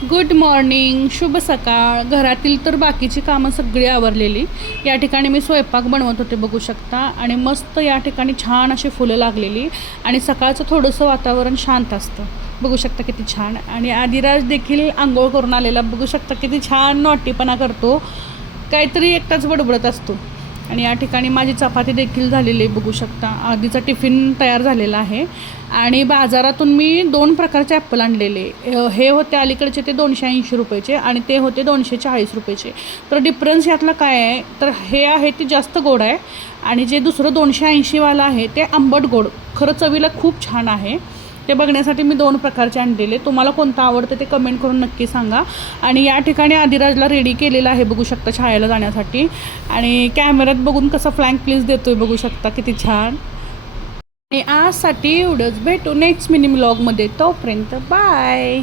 Good morning, शुभ सकाळ. घरातील तर बाकीची कामं सगळी आवरलेली. या ठिकाणी मी स्वयंपाक बनवत होते बघू शकता. आणि मस्त या ठिकाणी छान अशी फुलं लागलेली आणि सकाळचं थोडंसं वातावरण शांत असतं. बघू शकता किती छान. आणि आदिराज देखील आंघोळ करून आलेला. बघू शकता किती छान नॉटीपणा करतो, काहीतरी एकटाच बडबडत असतो. आणि या ठिकाणी माझी चपाती देखील झालेली आहे बघू शकता. आधीचा टिफिन तयार झालेला आहे. आणि बाजारातून मी 2 प्रकारचे ॲपल आणलेले. हे होते अलीकडचे ते 280 रुपयाचे आणि ते होते 240 रुपयाचे. तर डिफरन्स यातला काय आहे तर हे आहे ते जास्त गोड आहे आणि जे दुसरं 280वालं आहे ते आंबट गोड. खरं चवीला खूप छान आहे. ते बघण्यासाठी मी 2 प्रकारचे आणलेले. तुम्हाला कोणतं आवडतं ते कमेंट करून नक्की सांगा. आणि या ठिकाणी आदिराजला रेडी केलेलं आहे बघू शकता शाळेला जाण्यासाठी. आणि कॅमेऱ्यात बघून कसा फ्लँक प्लीज देतोय बघू शकता किती छान. आणि आजसाठी एवढंच. भेटू नेक्स्ट मिनी व्लॉगमध्ये. तोपर्यंत बाय.